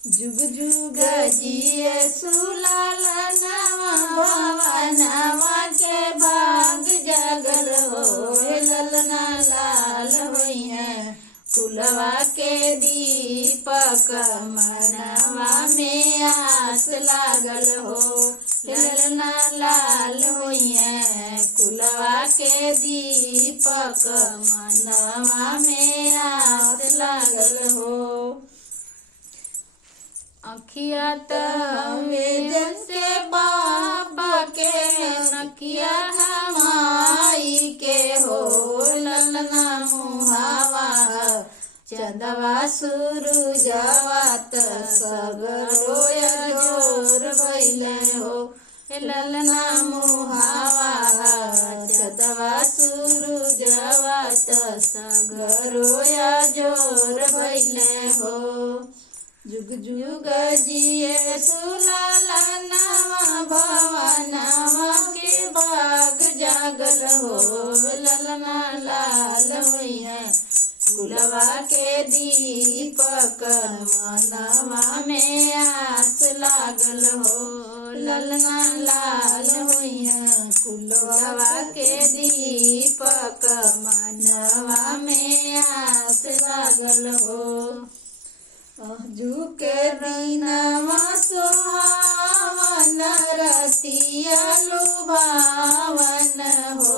जुग जुग जिए सुलालनवा भवनवा के भाग जगल हो। ललना लाल होइए कुलवा के दीपक मनवा में आस लागल हो। ललना लाल होइए कुलवा के दीपक मनवा में आस लागल हो। अखिया तवेद से बाबा के नकिया माई के हो। ललना मुहावा चंदवा सूरजवा त सगरो जोर भइले हो। ललना मुहावा चंदवा सूरजवा त सगरो जोर भइले हो। जुग जुग जिए सुलालनवा भवनवा के भाग जागल हो। ललना लाल होइए कुलवा के दीपक मनवा में आस लागल हो। ललना लाल होइए कुलवा के दीपक मनवा में आस लागल हो। जुके दीनवा सुहावन रतिया लुभावन हो।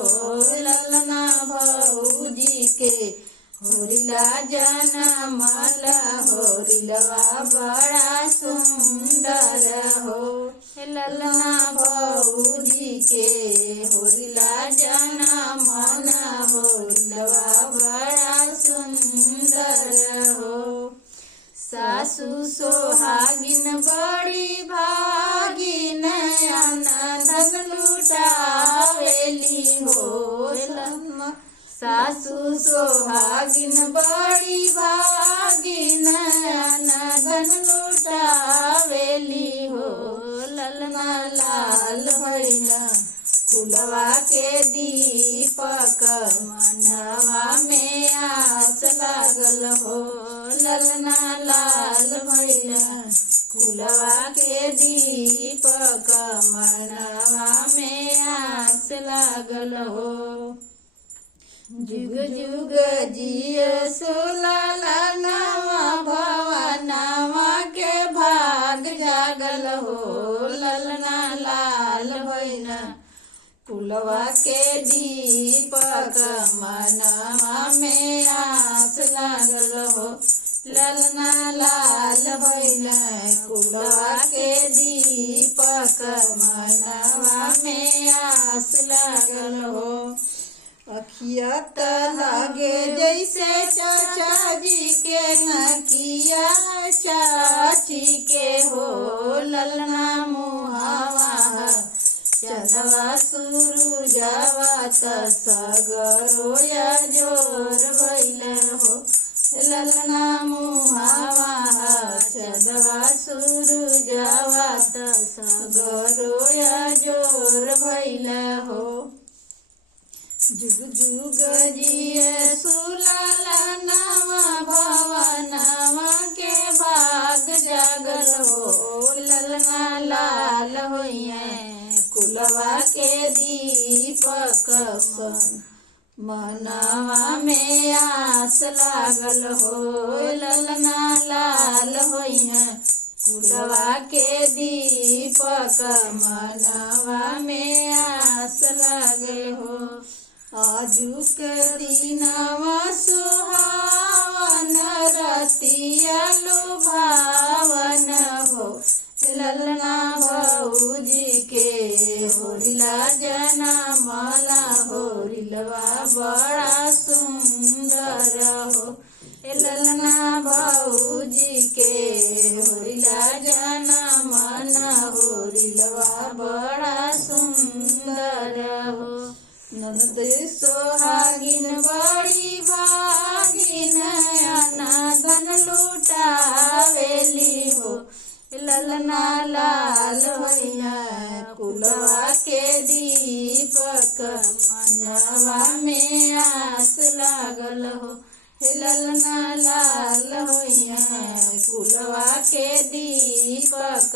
ललना भौजी के होरिला जनमल होरिलवा बड़ा सुंदर हो। ललना भौजी के होरिला जनमल होरिलवा बड़ा सुंदर हो। सासु सोहागिन बड़ी भागिन अनधन लुटावेली हो। सासु सोहागिन बड़ी भागिन अनधन लुटावेली हो। ललना लाल होइना कुलवा के दीपक मनवा में आस लागल हो। ललना लाल भइला कुलवा के दीपक मनवा में आस लागल हो। जुग जुग जिए सुलालनवा भवनवा के भाग जागल हो। ललना लाल होइना कुलवा के दीपक मनवा में आस लागल हो। ललना लाल होइला कुलवा के दीपक मनवा में आस लागल हो। अखिया तहागे जैसे चाचा जी के नकिया चाची के हो। ललना मुहावा चंदवा सूरजवा त सगरो जोर भइले हो। ललना मुहावा चंदवा सूरजवा त सगरो जोर भइले हो। जुग जुग जिए सुलालनवा भवनवा के भाग जागल हो। ललना लाल होइए कुलवा के दीपक मनवा में आस लागल हो। ललना लाल होइए कुलवा के दीपक मनवा में आस लागल हो। आजू के दीनवा सुहावन रतिया लुभावन हो। ललना भौजी के होरिला जनमला होरिलवा बड़ा सुंदर हो। ललना भौजी के होरिला जनमल होरिलवा बड़ा सुंदर हो। ननद सोहागिन बड़ी भागिन अनधन लुटावेली हो। ललना लाल होइना कुलवा के दीपक मनवा में आस लागल हो। ललना लाल होइया कुल कुलवा के दीपक